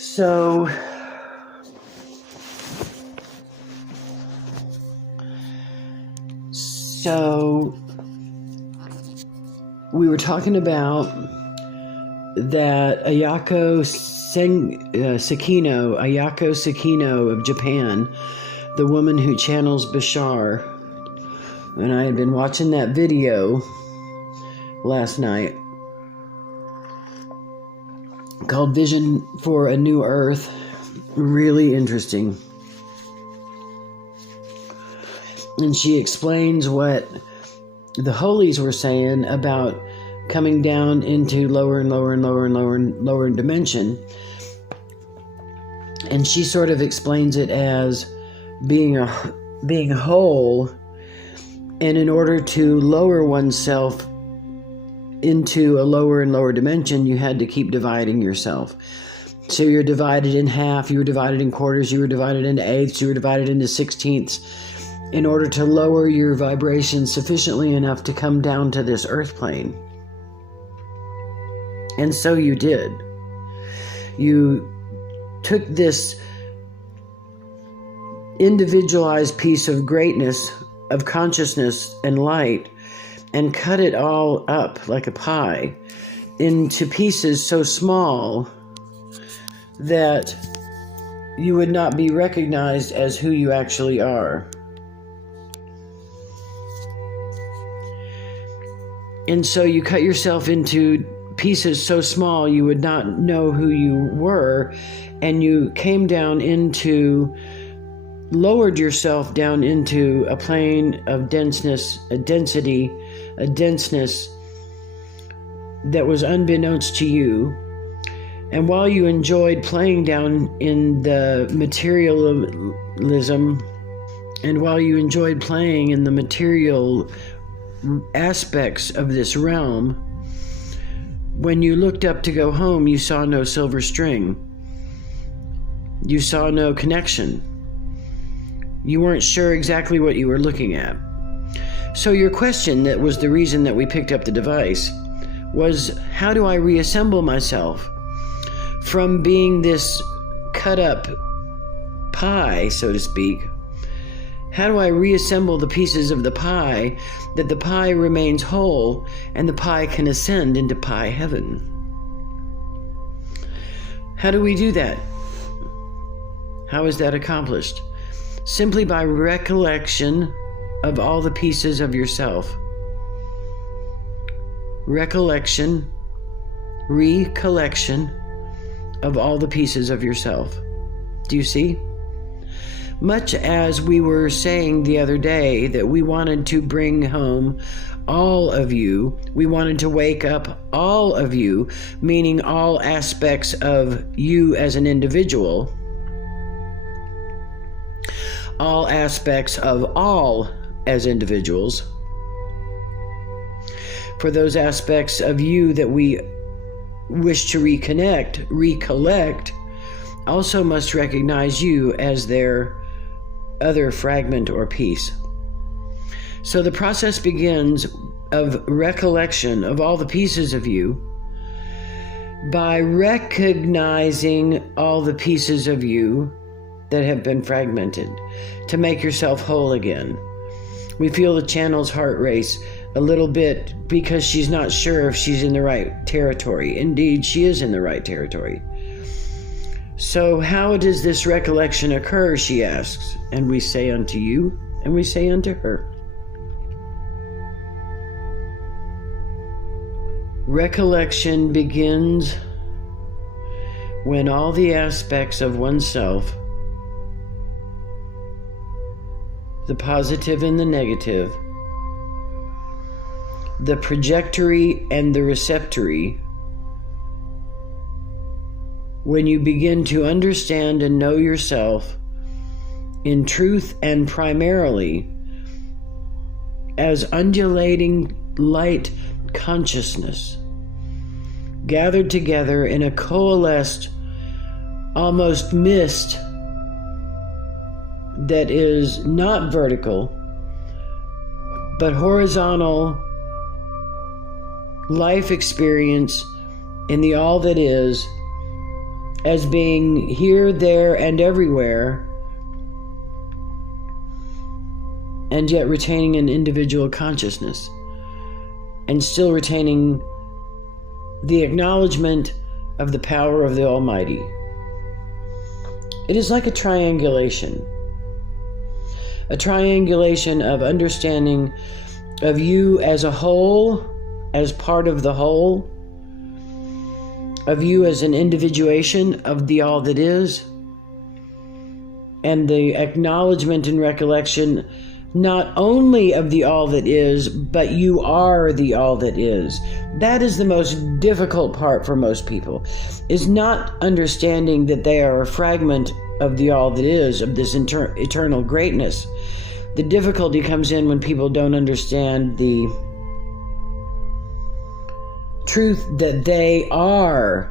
So we were talking about that Ayako Sekino of Japan, the woman who channels Bashar, and I had been watching that video last night called Vision for a New Earth. Really interesting. And she explains what the holies were saying about coming down into lower and lower and lower and lower and lower dimension. And she sort of explains it as being whole, and in order to lower oneself into a lower and lower dimension, you had to keep dividing yourself. So you're divided in half, you were divided in quarters, you were divided into eighths, you were divided into sixteenths, in order to lower your vibration sufficiently enough to come down to this earth plane. And so you did. You took this individualized piece of greatness, of consciousness and light, and cut it all up like a pie into pieces so small that you would not be recognized as who you actually are. And so you cut yourself into pieces so small you would not know who you were, and you came down into, lowered yourself down into a plane of denseness, a denseness that was unbeknownst to you. And while you enjoyed playing down in the materialism, and while you enjoyed playing in the material aspects of this realm, when you looked up to go home, you saw no silver string. You saw no connection. You weren't sure exactly what you were looking at. So your question, that was the reason that we picked up the device, was, how do I reassemble myself from being this cut up pie, so to speak? How do I reassemble the pieces of the pie that the pie remains whole and the pie can ascend into pie heaven? How do we do that? How is that accomplished? Simply by recollection of all the pieces of yourself. Recollection of all the pieces of yourself. Do you see? Much as we were saying the other day that we wanted to bring home all of you, we wanted to wake up all of you, meaning all aspects of you as an individual, all aspects of all as individuals. For those aspects of you that we wish to recollect, also must recognize you as their other fragment or piece. So the process begins of recollection of all the pieces of you by recognizing all the pieces of you that have been fragmented to make yourself whole again. We feel the channel's heart race a little bit because she's not sure if she's in the right territory. Indeed, she is in the right territory. So how does this recollection occur, she asks. And we say unto you, and we say unto her. Recollection begins when all the aspects of oneself, the positive and the negative, the projectory and the receptory, when you begin to understand and know yourself in truth and primarily as undulating light consciousness, gathered together in a coalesced, almost mist that is not vertical, but horizontal life experience in the all that is, as being here, there, and everywhere, and yet retaining an individual consciousness, and still retaining the acknowledgement of the power of the Almighty. It is like a triangulation of understanding of you as a whole, as part of the whole, of you as an individuation of the all that is, and the acknowledgement and recollection not only of the all that is, but you are the all that is. That is the most difficult part for most people, is not understanding that they are a fragment of the all that is, of this eternal greatness. The difficulty comes in when people don't understand the truth that they are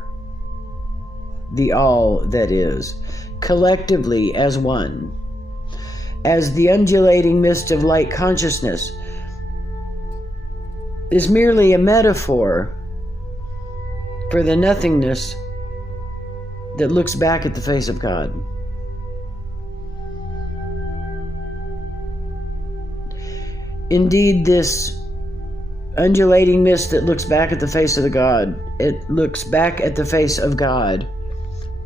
the all that is, collectively as one. As the undulating mist of light consciousness is merely a metaphor for the nothingness that looks back at the face of God. Indeed, this undulating mist that looks back at the face of God, it looks back at the face of God,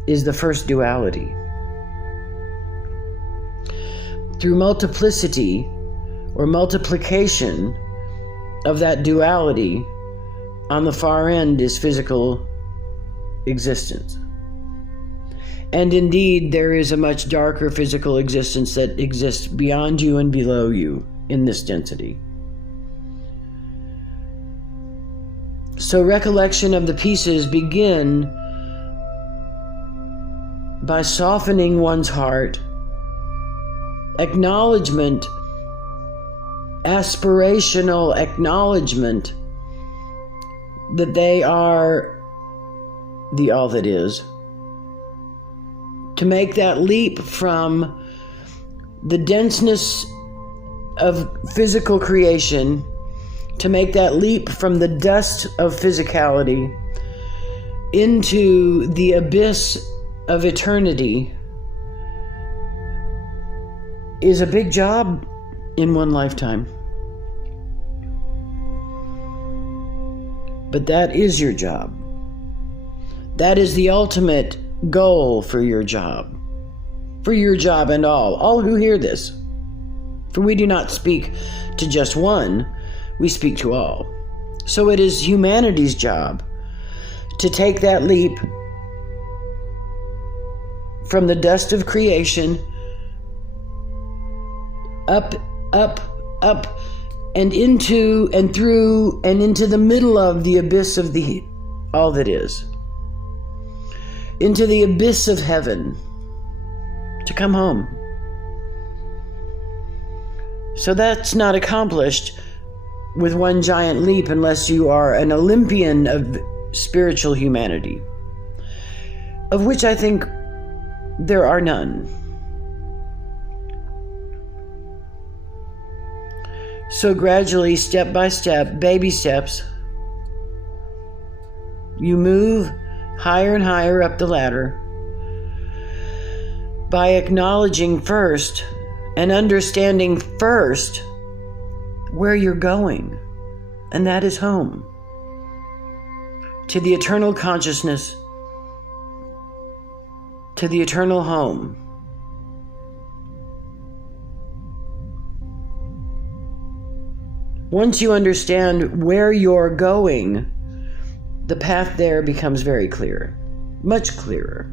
is the first duality. Through multiplicity or multiplication of that duality, on the far end is physical existence. And indeed, there is a much darker physical existence that exists beyond you and below you in this density. So recollection of the pieces begin by softening one's heart, acknowledgement, aspirational acknowledgement that they are the all that is. To make that leap from the denseness of physical creation, to make that leap from the dust of physicality into the abyss of eternity, is a big job in one lifetime. But that is your job. That is the ultimate goal for your job. For your job and all who hear this. For we do not speak to just one, we speak to all. So it is humanity's job to take that leap from the dust of creation up, and into and through and into the middle of the abyss of the all that is, into the abyss of heaven, to come home. So that's not accomplished with one giant leap unless you are an Olympian of spiritual humanity, of which I think there are none. So gradually, step by step, baby steps, you move higher and higher up the ladder by acknowledging first and understanding first where you're going, and that is home, to the eternal consciousness, to the eternal home. Once you understand where you're going, the path there becomes very clear, much clearer.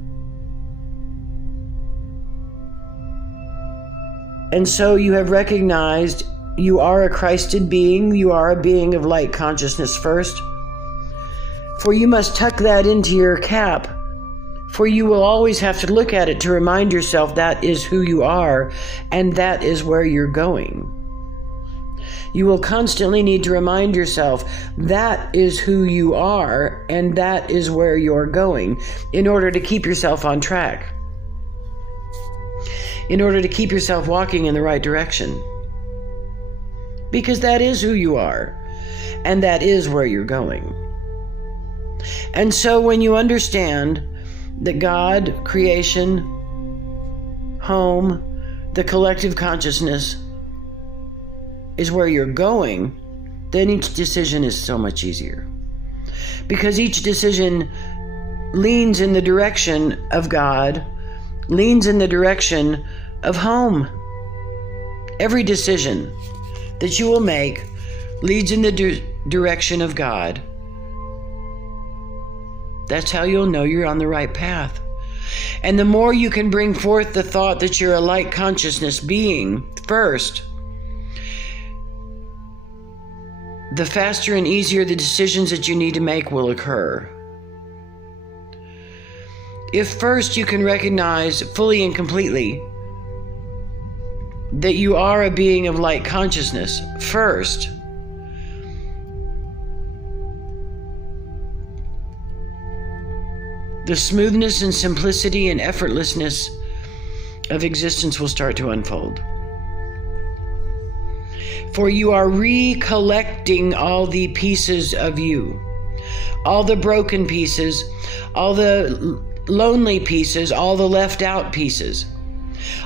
And so you have recognized you are a Christed being, you are a being of light consciousness first, for you must tuck that into your cap, for you will always have to look at it to remind yourself that is who you are, and that is where you're going. You will constantly need to remind yourself that is who you are and that is where you're going in order to keep yourself on track, in order to keep yourself walking in the right direction. Because that is who you are and that is where you're going. And so when you understand that God, creation, home, the collective consciousness is where you're going, then each decision is so much easier. Because each decision leans in the direction of God, leans in the direction of home. Every decision that you will make leads in the direction of God. That's how you'll know you're on the right path. And the more you can bring forth the thought that you're a light consciousness being first, the faster and easier the decisions that you need to make will occur. If first you can recognize fully and completely that you are a being of light consciousness first, the smoothness and simplicity and effortlessness of existence will start to unfold. For you are recollecting all the pieces of you, all the broken pieces, all the lonely pieces, all the left out pieces,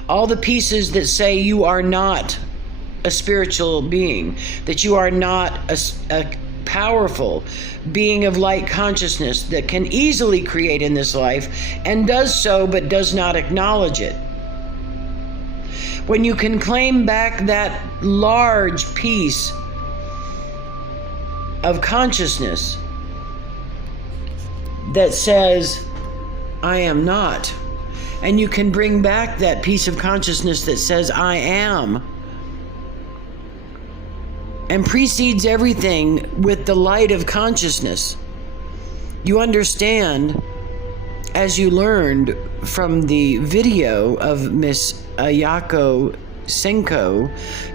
all the pieces that say you are not a spiritual being, that you are not a powerful being of light consciousness that can easily create in this life and does so but does not acknowledge it. When you can claim back that large piece of consciousness that says, I am not, and you can bring back that piece of consciousness that says, I am, and precedes everything with the light of consciousness, you understand, as you learned from the video of Miss Ayako Senko,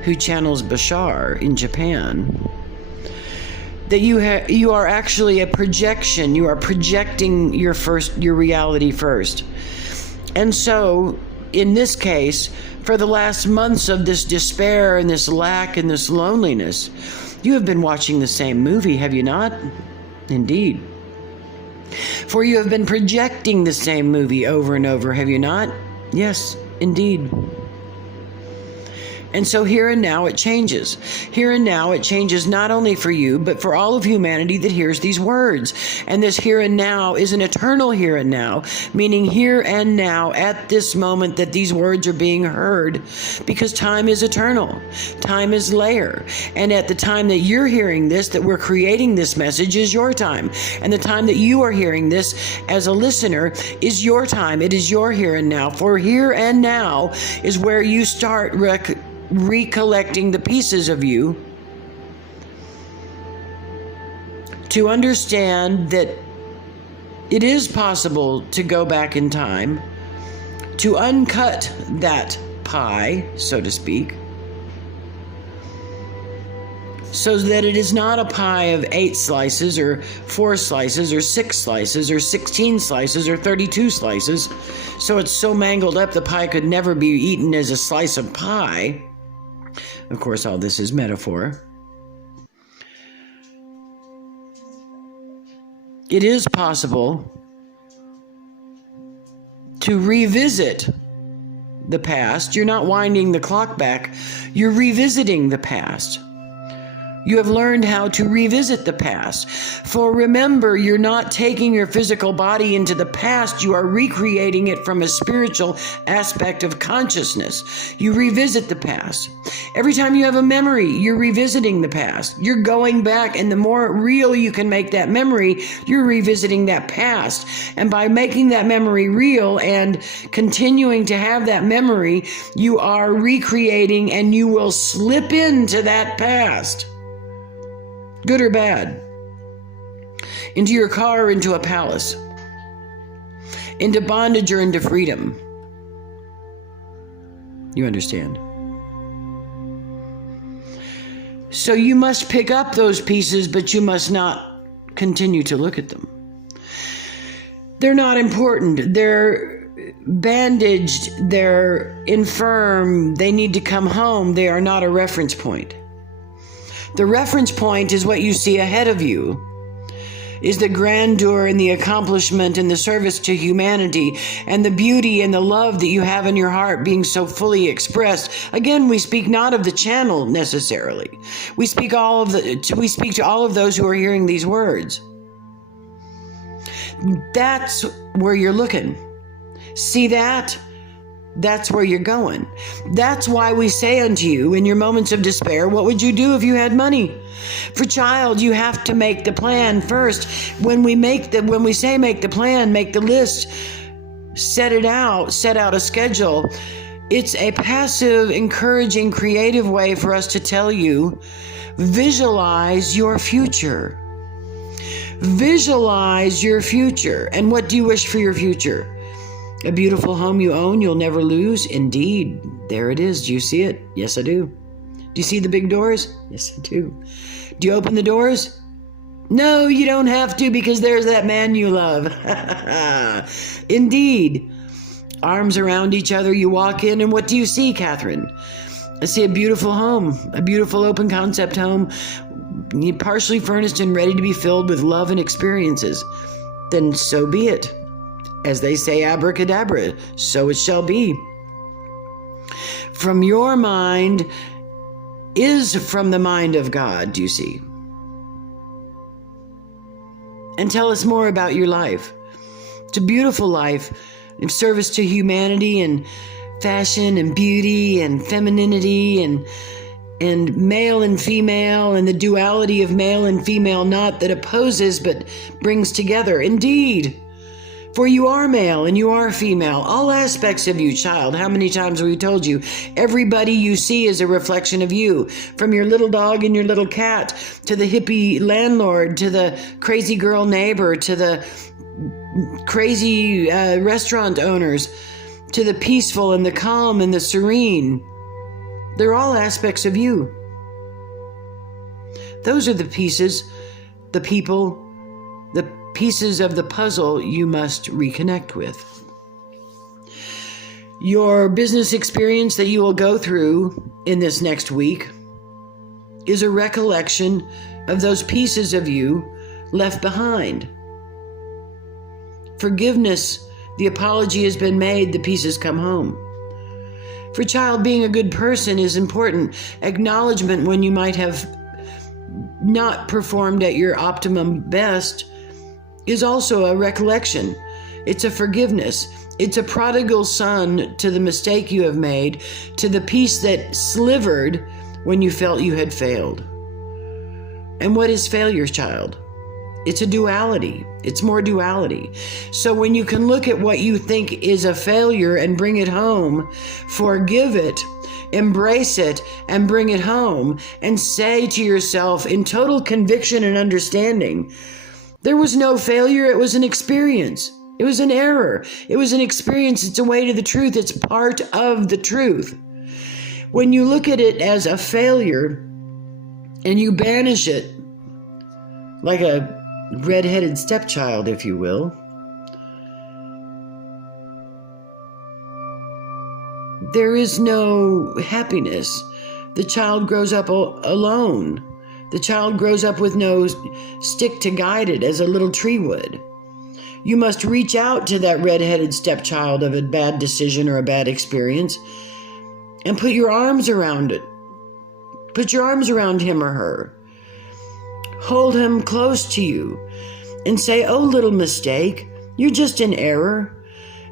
who channels Bashar in Japan, that you are actually a projection. You are projecting your reality first. And so, in this case, for the last months of this despair and this lack and this loneliness, you have been watching the same movie, have you not? Indeed. For you have been projecting the same movie over and over, have you not? Yes, indeed. And so here and now it changes. Here and now it changes not only for you, but for all of humanity that hears these words. And this here and now is an eternal here and now, meaning here and now at this moment that these words are being heard, because time is eternal. Time is layer. And at the time that you're hearing this, that we're creating this message, is your time. And the time that you are hearing this as a listener is your time. It is your here and now. For here and now is where you start recollecting the pieces of you to understand that it is possible to go back in time, to uncut that pie, so to speak, so that it is not a pie of 8 slices or 4 slices or 6 slices or 16 slices or 32 slices, so it's so mangled up the pie could never be eaten as a slice of pie. Of course, all this is metaphor. It is possible to revisit the past. You're not winding the clock back. You're revisiting the past. You have learned how to revisit the past. For remember, you're not taking your physical body into the past. You are recreating it from a spiritual aspect of consciousness. You revisit the past. Every time you have a memory, you're revisiting the past. You're going back, and the more real you can make that memory, you're revisiting that past. And by making that memory real and continuing to have that memory, you are recreating, and you will slip into that past. Good or bad, into your car or into a palace, into bondage or into freedom. You understand? So you must pick up those pieces, but you must not continue to look at them. They're not important. They're bandaged. They're infirm. They need to come home. They are not a reference point. The reference point is what you see ahead of you. is the grandeur and the accomplishment and the service to humanity and the beauty and the love that you have in your heart being so fully expressed. Again, we speak not of the channel necessarily. We speak to all of those who are hearing these words. That's where you're looking. See that? That's where you're going. That's why we say unto you in your moments of despair, what would you do if you had money? For child, you have to make the plan first. When we say make the plan, make the list, set out a schedule. It's a passive, encouraging, creative way for us to tell you, visualize your future. Visualize your future. And what do you wish for your future? A beautiful home you own, you'll never lose. Indeed, there it is. Do you see it? Yes, I do. Do you see the big doors? Yes, I do. Do you open the doors? No, you don't have to, because there's that man you love. Indeed. Arms around each other, you walk in, and what do you see, Catherine? I see a beautiful home, a beautiful open concept home, partially furnished and ready to be filled with love and experiences. Then so be it. As they say, abracadabra, so it shall be. From your mind is from the mind of God, do you see? And tell us more about your life. It's a beautiful life in service to humanity and fashion and beauty and femininity and male and female and the duality of male and female, not that opposes but brings together. Indeed. For you are male and you are female, all aspects of you, child. How many times have we told you? Everybody you see is a reflection of you. From your little dog and your little cat, to the hippie landlord, to the crazy girl neighbor, to the crazy restaurant owners, to the peaceful and the calm and the serene. They're all aspects of you. Those are the pieces, the people, the pieces of the puzzle you must reconnect with. Your business experience that you will go through in this next week is a recollection of those pieces of you left behind. Forgiveness, the apology has been made, the pieces come home. For child, being a good person is important. Acknowledgement when you might have not performed at your optimum best is also a recollection. It's a forgiveness. It's a prodigal son to the mistake you have made, to the piece that slivered when you felt you had failed. And what is failure, child? It's a duality. It's more duality. So when you can look at what you think is a failure and bring it home, forgive it, embrace it, and bring it home, and say to yourself in total conviction and understanding, there was no failure. It was an experience. It was an error. It was an experience. It's a way to the truth. It's part of the truth. When you look at it as a failure and you banish it like a red-headed stepchild, if you will, there is no happiness. The child grows up alone. The child grows up with no stick to guide it as a little tree would. You must reach out to that red-headed stepchild of a bad decision or a bad experience and put your arms around it. Put your arms around him or her. Hold him close to you and say, oh, little mistake, you're just in error.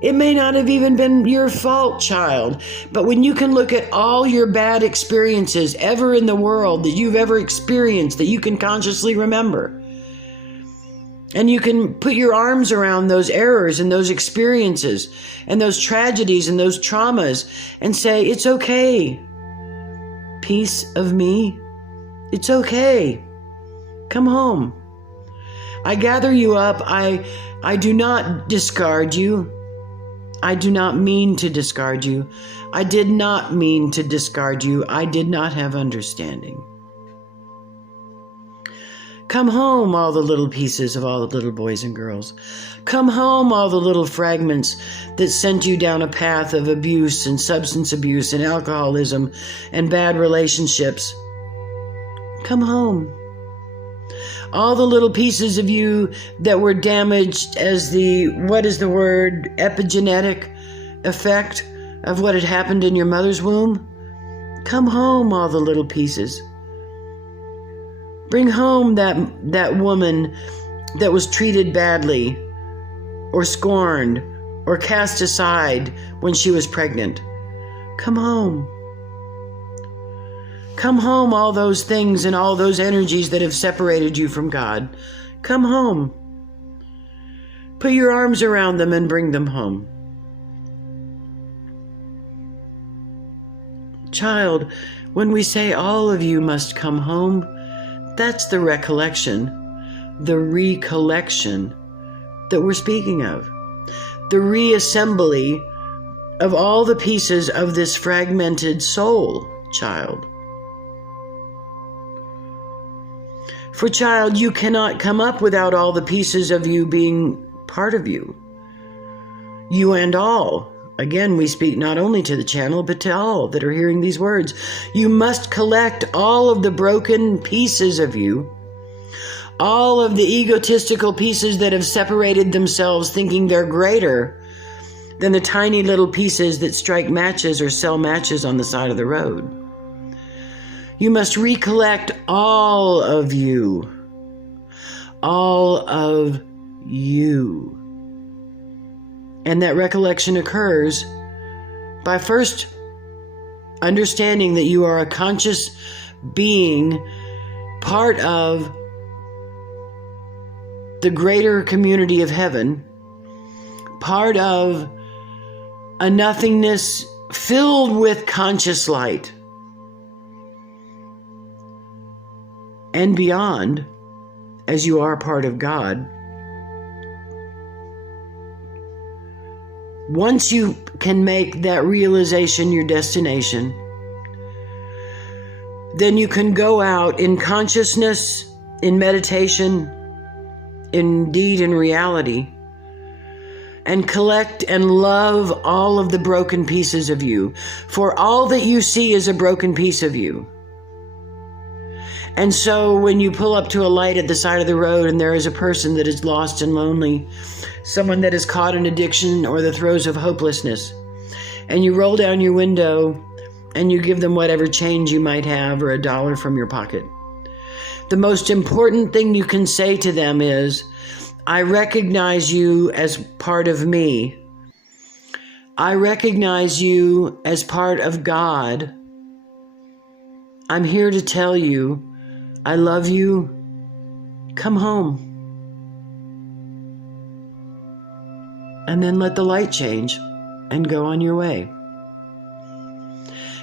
It may not have even been your fault, child, but when you can look at all your bad experiences ever in the world that you've ever experienced that you can consciously remember, and you can put your arms around those errors and those experiences and those tragedies and those traumas and say, it's okay, piece of me, it's okay, come home. I gather you up. I do not discard you. I do not mean to discard you. I did not mean to discard you. I did not have understanding. Come home, all the little pieces of all the little boys and girls. Come home, all the little fragments that sent you down a path of abuse and substance abuse and alcoholism and bad relationships. Come home. All the little pieces of you that were damaged as the, what is the word, epigenetic effect of what had happened in your mother's womb. Come home, all the little pieces. Bring home that woman that was treated badly or scorned or cast aside when she was pregnant. Come home. Come home, all those things and all those energies that have separated you from God. Come home. Put your arms around them and bring them home. Child, when we say all of you must come home, that's the recollection, the recollection that we're speaking of. The reassembly of all the pieces of this fragmented soul, child. For child, you cannot come up without all the pieces of you being part of you. You and all. Again, we speak not only to the channel, but to all that are hearing these words. You must collect all of the broken pieces of you, all of the egotistical pieces that have separated themselves thinking they're greater than the tiny little pieces that strike matches or sell matches on the side of the road. You must recollect all of you. All of you. And that recollection occurs by first understanding that you are a conscious being, part of the greater community of heaven, part of a nothingness filled with conscious light. And beyond, as you are part of God. Once you can make that realization your destination, then you can go out in consciousness, in meditation, indeed in reality, and collect and love all of the broken pieces of you. For all that you see is a broken piece of you. And so when you pull up to a light at the side of the road and there is a person that is lost and lonely, someone that is caught in addiction or the throes of hopelessness, and you roll down your window and you give them whatever change you might have or $1 from your pocket, the most important thing you can say to them is, I recognize you as part of me. I recognize you as part of God. I'm here to tell you, I love you. Come home. And then let the light change and go on your way.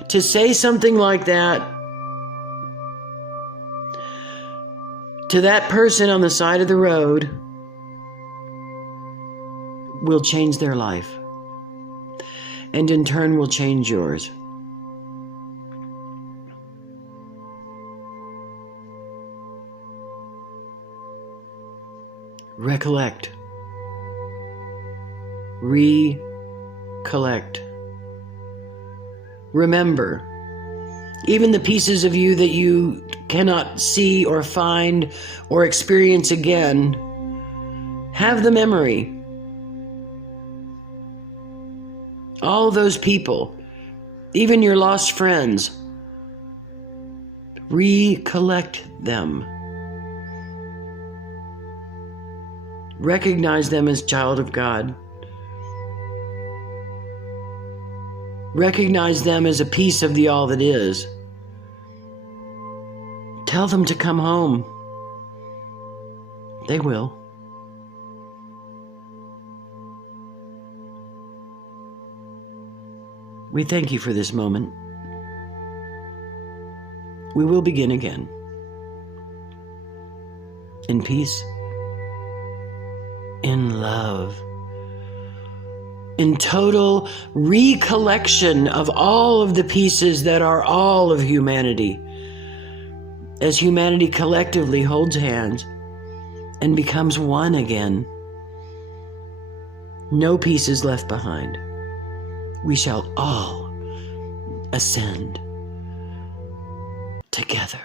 To say something like that to that person on the side of the road will change their life, and in turn will change yours. Recollect. Recollect. Remember, even the pieces of you that you cannot see or find or experience again, have the memory. All those people, even your lost friends, recollect them. Recognize them as child of God. Recognize them as a piece of the all that is. Tell them to come home. They will. We thank you for this moment. We will begin again. In peace. In love, in total recollection of all of the pieces that are all of humanity, as humanity collectively holds hands and becomes one again. No pieces left behind. We shall all ascend together.